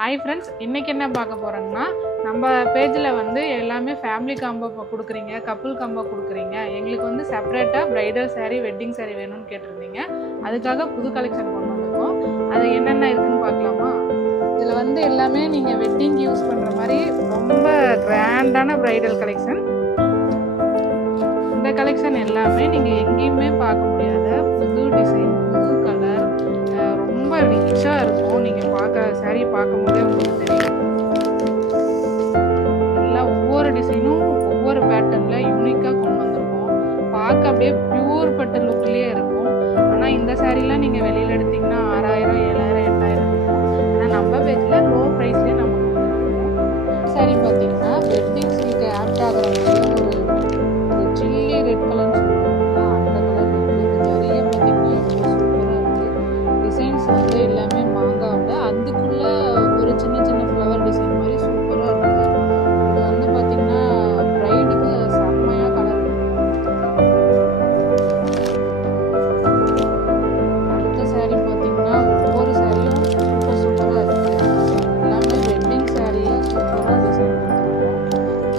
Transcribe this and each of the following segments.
Hi friends, இன்றைக்கி என்ன பார்க்க போகிறோங்கன்னா, நம்ம பேஜில் வந்து எல்லாமே ஃபேமிலி காம்போ கொடுக்குறீங்க, கப்புள் காம்போ கொடுக்குறீங்க. எங்களுக்கு வந்து செப்பரேட்டாக ப்ரைடல் சாரீ, வெட்டிங் சாரீ வேணும்னு கேட்டிருந்தீங்க. அதுக்காக புது கலெக்ஷன் கொண்டு வந்திருக்கோம். அது என்னென்ன இருக்குதுன்னு பார்க்கலாமா? இதில் வந்து எல்லாமே நீங்கள் வெட்டிங் யூஸ் பண்ணுற மாதிரி ரொம்ப கிராண்டான ப்ரைடல் கலெக்ஷன். இந்த கலெக்ஷன் எல்லாமே நீங்கள் எங்கேயுமே பார்க்க முடியாத புது டிசைன், புது கலர், ரொம்ப ரிச்சாக இருக்கும். நீங்கள் சாரீ பார்க்கும் போதே உங்களுக்கு தெரியும். எல்லாம் ஒவ்வொரு டிசைனும் ஒவ்வொரு பேட்டர்னில் யூனிக்காக கொண்டு வந்திருக்கோம். பார்க்க அப்படியே பியூர் பட்டு லுக்லேயே இருக்கும். ஆனால் இந்த சாரீலாம் நீங்கள் வெளியில் எடுத்திங்கன்னா 6000, 7000, 8000 இருக்கும். ஆனால் நம்ம பேஜில் லோ ப்ரைஸ்லேயே நம்ம கொடுத்துருக்கோம். சாரீ பார்த்தீங்கன்னா வெட்டிங் சில்க்கு ஆப்ட் ஆகிற மாதிரி ஒரு சில்லி ரெட் கலர்னு சொல்லுவாங்க, அந்த கலர் இருக்குது. இந்த ஜரிகை பார்த்தீங்கன்னா இப்போ சூப்பராக இருக்குது. டிசைன்ஸ் வந்து எல்லாமே மாங்காவில் அதுக்குள்ளே ஒரு சின்ன சின்ன ஃப்ளவர் டிசைன் மாதிரி சூப்பராக இருக்குது. இது வந்து பார்த்திங்கன்னா ப்ரைடுக்கு செம்மையாக கலர் இருக்கும். அடுத்த சாரீ பார்த்திங்கன்னா ஒவ்வொரு சாரியும் சூப்பராக இருக்குது. எல்லாமே வெட்டிங் சாரியாக சூப்பராக டிசைன் கொடுத்துருக்கோம்.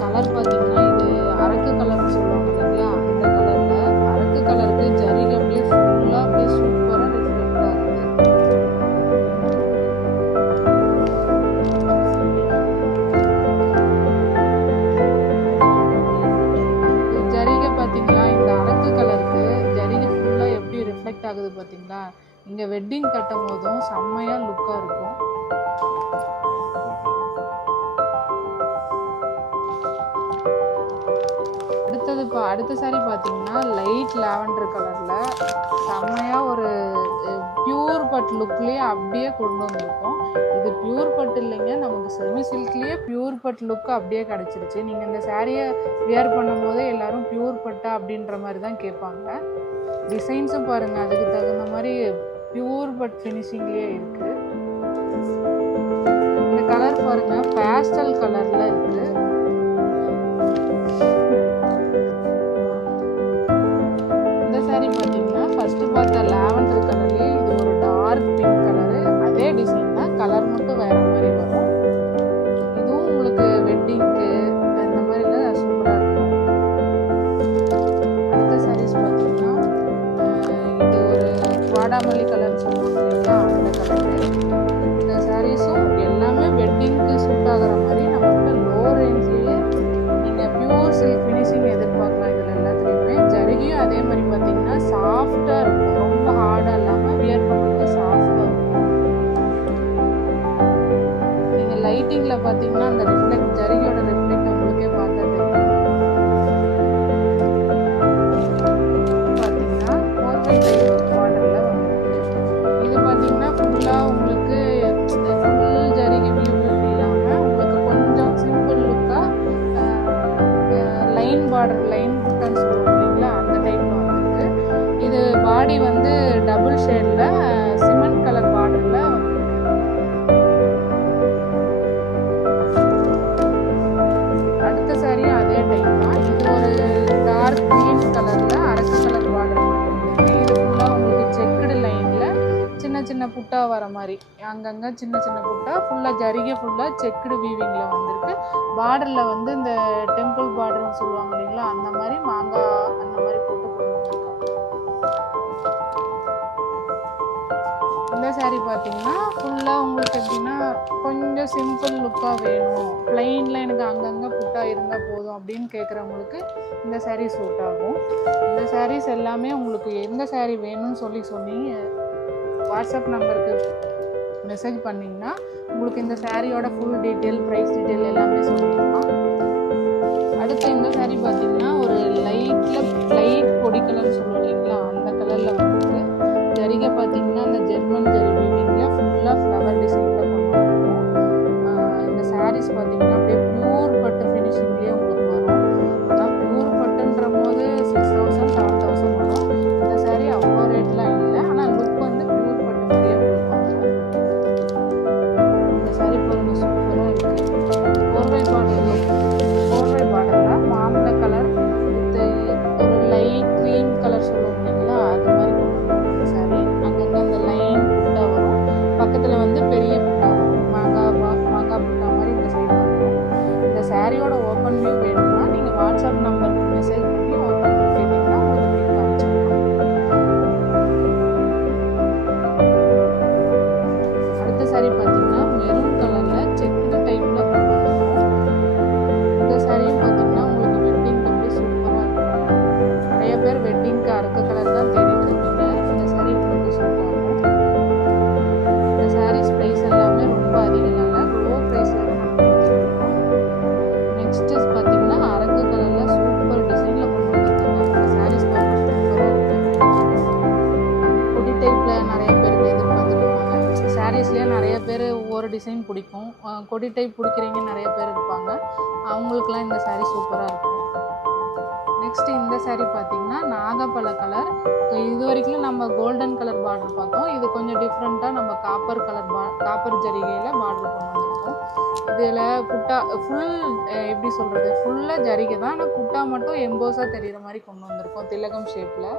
கலர் பார்த்திங்கன்னா இது அரக்கு கலர்னு சொல்லுவாங்க இல்லைங்களா, அந்த கலரில் அரக்கு கலருக்கு ஜரிகை அப்படியே ஃபுல்லாக அப்படியே சூப்பராக ரிஃப்ளெக்ட் ஆகுது. ஜரிகை பார்த்தீங்களா, இந்த அரக்கு கலருக்கு ஜரிகை ஃபுல்லாக எப்படி ரிஃப்ளெக்ட் ஆகுது பார்த்தீங்களா. இங்கே வெட்டிங் கட்டும் போதும் செம்மையாக லுக்காக இருக்கும். அடுத்த சாரீ பார்த்தீங்கன்னா லைட் லாவெண்டர் கலரில் செம்மையாக ஒரு பியூர் பட் லுக்லேயே அப்படியே கொண்டு வந்திருக்கோம். இது பியூர் பட் இல்லைங்க, நமக்கு செமி சில்க்லேயே பியூர் பட் லுக்கு அப்படியே கிடச்சிருச்சு. நீங்கள் இந்த சாரியை வியர் பண்ணும்போதே எல்லோரும் பியூர் பட்டா அப்படின்ற மாதிரி தான் கேட்பாங்க. டிசைன்ஸும் பாருங்கள், அதுக்கு தகுந்த மாதிரி பியூர் பட் ஃபினிஷிங்லேயே இருக்குது. இந்த கலர் பாருங்கள், பேஸ்டல் கலரில் இருக்குது. பார்த்தீங்கன்னா ஃபர்ஸ்ட் பார்த்த லாவெண்டர் கலர்லேயே இது ஒரு டார்க் பிங்க் கலரு, அதே டிசைன் தான், கலர் மட்டும் வேற மாதிரி வரும். இதுவும் உங்களுக்கு வெட்டிங்க்கு இந்த மாதிரிலாம் சூப்பராக இருக்கும். அடுத்த சாரீஸ் பார்த்தீங்கன்னா இது ஒரு வாடாமல்லி கலர்னு சொல்லுவாங்க இல்லைங்களா, அந்த கலரு. இந்த சாரீஸும் எல்லாமே வெட்டிங்க்கு சூட் ஆகிற மாதிரி நம்மகிட்ட லோ ரேஞ்சிலேயே நீங்கள் பியூர் சில்க் ஃபினிஷிங் எதிர்பார்க்கலாம். இதில் எல்லாத்துலேயுமே ஜரிகையும் அதே மாதிரி பார்த்தீங்கன்னா சாஃப்டாக இருக்கும், ரொம்ப ஹார்டாக இல்லாமல் வியர் பண்ணுறது சாஃப்டாக இருக்கும். நீங்கள் லைட்டிங்கில் பார்த்தீங்கன்னா அந்த ரிஃப்ளெக்ட் ஜரிகையோட ரிஃப்ளெக்ட் உங்களுக்கே பார்த்தா தெரியும். பார்த்தீங்கன்னா 4x டைப் மாடலில் வந்துருக்கு. இது பார்த்தீங்கன்னா ஃபுல்லாக உங்களுக்கு ஃபுல் ஜரிகை வியூ இல்லாமல் உங்களுக்கு கொஞ்சம் சிம்பிள் லுக்காக லைன் பார்டர், லைன் புட்டான்னு சொல்லுவோம் இல்லைங்களா, அந்த டைப்பில் வந்துருக்கு. இது பாடி வந்து டபுள் ஷேடில் சிமெண்ட் கலர் பார்டரில் வந்துருக்கு. அடுத்த சாரியும் அதே டைப் தான். இது ஒரு டார்க் க்ரீன் கலரில் அரக்கு கலர் பார்டர் வந்துருக்கு. இது ஃபுல்லாக உங்களுக்கு செக்குடு லைனில் சின்ன சின்ன புட்டா வர மாதிரி, அங்கங்கே சின்ன சின்ன புட்டா, ஃபுல்லாக ஜரிகை ஃபுல்லாக செக்குடு வீவிங்கில் வந்திருக்கு. பார்டரில் வந்து இந்த டெம்பிள் பார்டர்னு சொல்லுவாங்க இல்லைங்களா, அந்த மாதிரி மாங்காய் அந்த மாதிரி போட்டு கொண்டு வந்திருக்கோம். இந்த சாரீ பார்த்தீங்கன்னா ஃபுல்லாக உங்களுக்கு எப்படின்னா கொஞ்சம் சிம்பிள் லுக்காக வேணும், பிளெயினில் எனக்கு அங்கங்கே புட்டா இருந்தால் போதும் அப்படின்னு கேட்குறவங்களுக்கு இந்த சாரீ சூட் ஆகும். இந்த சாரீஸ் எல்லாமே உங்களுக்கு எந்த சாரீ வேணும்னு சொல்லி வாட்ஸ்அப் நம்பருக்கு மெசேஜ் பண்ணிங்கன்னா உங்களுக்கு இந்த சாரியோட ஃபுல் டீட்டெயில், ப்ரைஸ் டீட்டெயில் எல்லாமே சொல்லிடலாம். அடுத்து இந்த சாரீ பார்த்தீங்கன்னா ஒரு லைட் பொடி கலர்னு சொல்லுவோம் இல்லைங்களா, அந்த கலரில் வந்துருக்கு. ஜரிகை பார்த்தீங்கன்னா அந்த ஜெர்மன் ஜரி வீவிங்கில் ஃபுல்லாக ஃப்ளவர் டிசைனில் கொண்டு வந்துருக்கோம். இந்த சாரீஸ் பார்த்தீங்கன்னா அப்படியே பியூர் பட்டு ஃபினிஷிங்லேயே உங்களுக்கு வரும். ஆனால் பியூர் பட்டுன்ற போது 6000, 7000 வரும். இந்த சாரீ அவ்வளோ ரேட்லாம் இல்லை, ஆனால் லுக் வந்து பியூர் பட்டு மாதிரியே உங்களுக்கு வந்துடும். இந்த சாரீ பாருங்க சூப்பராக இருக்குது. 4y பார்டரில் மாம்பழ கலர் வித் ஒரு லைட் க்ரீம் கலர் சொல்லுவோம் இல்லைங்களா, அது மாதிரி டிசைன் பிடிக்கும், கொடி டைப் பிடிக்கிறவங்க நிறைய பேர் இருப்பாங்க, அவங்களுக்குலாம் இந்த சாரீ சூப்பராக இருக்கும். நெக்ஸ்ட்டு இந்த சாரீ பார்த்திங்கன்னா நாகப்பழ கலர். இது வரைக்கும் நம்ம கோல்டன் கலர் பார்டர் பார்த்தோம். இது கொஞ்சம் டிஃப்ரெண்ட்டாக நம்ம காப்பர் கலர் காப்பர் ஜரிகையில் பார்டர் கொண்டு வந்திருக்கோம். இதில் புட்டா ஃபுல் எப்படி சொல்கிறது, ஃபுல்லாக ஜரிகை தான், ஆனால் புட்டா மட்டும் எம்போஸாக தெரிகிற மாதிரி கொண்டு வந்திருக்கோம் திலகம் ஷேப்பில்.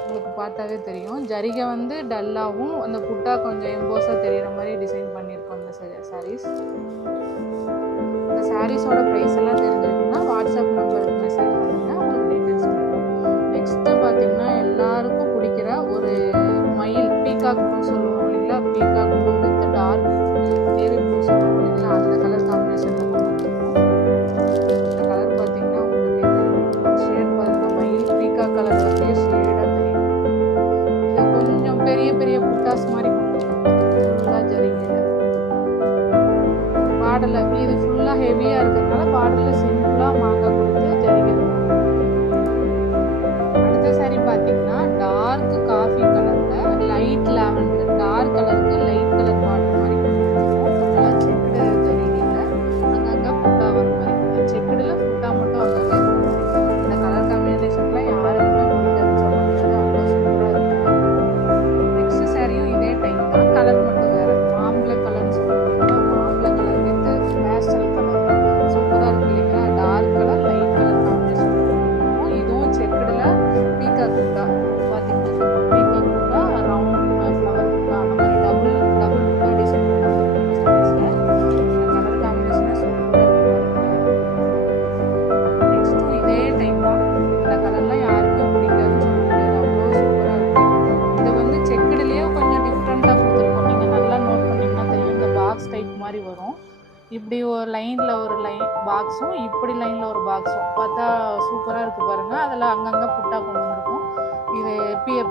உங்களுக்கு பார்த்தாவே தெரியும், ஜரிகை வந்து டல்லாகவும் அந்த புட்டா கொஞ்சம் எம்போஸாக தெரிகிற மாதிரி டிசைன் பண்ணியிருக்கோம் இந்த சாரீஸ். இந்த சாரீஸோட ப்ரைஸ் எல்லாம் தெரிஞ்சிருக்குன்னா வாட்ஸ்அப் நம்பருக்கு மெசேஜ் பண்ணுங்கள், உங்களுக்கு டீட்டெயில்ஸ் பண்ணுவோம். நெக்ஸ்ட்டு பார்த்திங்கன்னா எல்லாருக்கும் பிடிக்கிற ஒரு மயில் பீகாக் ப்ளூ சொல்லுவோம் இல்லைங்களா, peacock blue with dark navy blue சொல்லுவோம் இல்லைங்களா, அந்த கலர் காம்பினேஷனில் கொண்டு வந்திருக்கோம். இந்த கலர் பார்த்திங்கன்னா உங்களுக்கு ஷேட் பாருங்கள், மயில் பீகாக் கலர் வந்து ஷேடாக தெரியும். இது கொஞ்சம் பெரிய பெரிய புட்டாஸ் மாதிரி கொண்டு வந்திருக்கோம் ஃபுல்லாக ஜரிகையில். பார்டரில் இது ஃபுல்லாக ஹெவியாக இருக்கிறதுனால பார்டரில் சிம்பிளாக மாங்காய் கொடுத்து ஜரிகை. அடுத்த சாரீ பார்த்தீங்கன்னா டார்க் காஃபி கலரில் லைட் லாவெண்டர், டார்க் கலருக்கு லைட் கலர் பார்டர் மாதிரி கொடுத்துருக்கோம். ஃபுல்லாக செக்குடு ஜரிகையில் அங்கங்கே புட்டா வர மாதிரி, செக்குடில் புட்டா மட்டும் அங்கங்கே இருக்கும். இந்த கலர் காம்பினேஷன்லாம் யாருக்குமே பிடிக்காதுன்னு சொல்ல முடியாது, அவ்வளோ சூப்பராக இருக்கும். நெக்ஸ்ட் சாரியும் இதே டைம் தான், கலர் மட்டும் வேறு, மாம்பழ கலர்னு சொல்லுவாங்க, மாம்பழ கலர் வித் பேஸ்டல் கலர் சூப்பராக இருக்கு இல்லைங்களா, dark colour light colour combination இருக்கும். இதுவும் செக்குடில் பீகாக் புட்டா பார்த்தீங்கன்னா, பீகாக் புட்டா ரவுண்ட் ஃப்ளவர் புட்டா அந்த மாதிரி டபுள் புட்டா டிசைன் பண்ணியிருக்கோம் சாரீஸில். இந்த கலர் காம்பினேஷனே சூப்பராக இருக்கும். நெக்ஸ்ட்டும் இதே டைம் தான், இந்த கலர்லாம் யாருக்கும் பிடிக்காதுன்னு சொல்ல முடியாது, அவ்வளோ சூப்பராக இருக்குது. இதை வந்து செக்குடுலேயே கொஞ்சம் டிஃப்ரெண்ட்டாக கொடுத்துருக்கோம். நீங்கள் நல்லா நோட் பண்ணிங்கன்னா தெரியும், இந்த பாக்ஸ் டைப் மாதிரி வரும். இப்படி ஒரு லைனில் ஒரு பாக்ஸும் இப்படி லைனில் ஒரு பாக்ஸும் பார்த்தா சூப்பராக இருக்குது பாருங்கள். அதில் அங்கங்கே புட்டா கொண்டு வந்திருக்கும். இது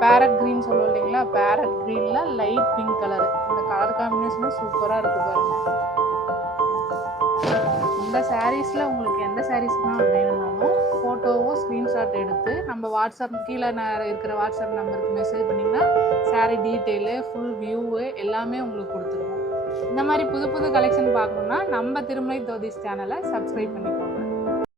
பேரட் க்ரீன் சொல்லுவோம் இல்லைங்களா, பேரட் க்ரீனில் லைட் பிங்க் கலரு. இந்த கலர் காம்பினேஷனே சூப்பராக இருக்குது பாருங்கள். இந்த சாரீஸில் உங்களுக்கு எந்த சாரீஸ்னால் வேணும்னாலும் ஃபோட்டோவோ ஸ்க்ரீன்ஷாட் எடுத்து நம்ம வாட்ஸ்அப் கீழே இருக்கிற வாட்ஸ்அப் நம்பருக்கு மெசேஜ் பண்ணிங்கன்னா சாரீ டீட்டெயிலு ஃபுல் வியூவு எல்லாமே உங்களுக்கு கொடுத்துருவோம். இந்த மாதிரி புது புது கலெக்ஷன் பார்க்கணுன்னா நம்ம திருமலை தோதிஸ் சேனலை சப்ஸ்கிரைப் பண்ணிக்கோங்க.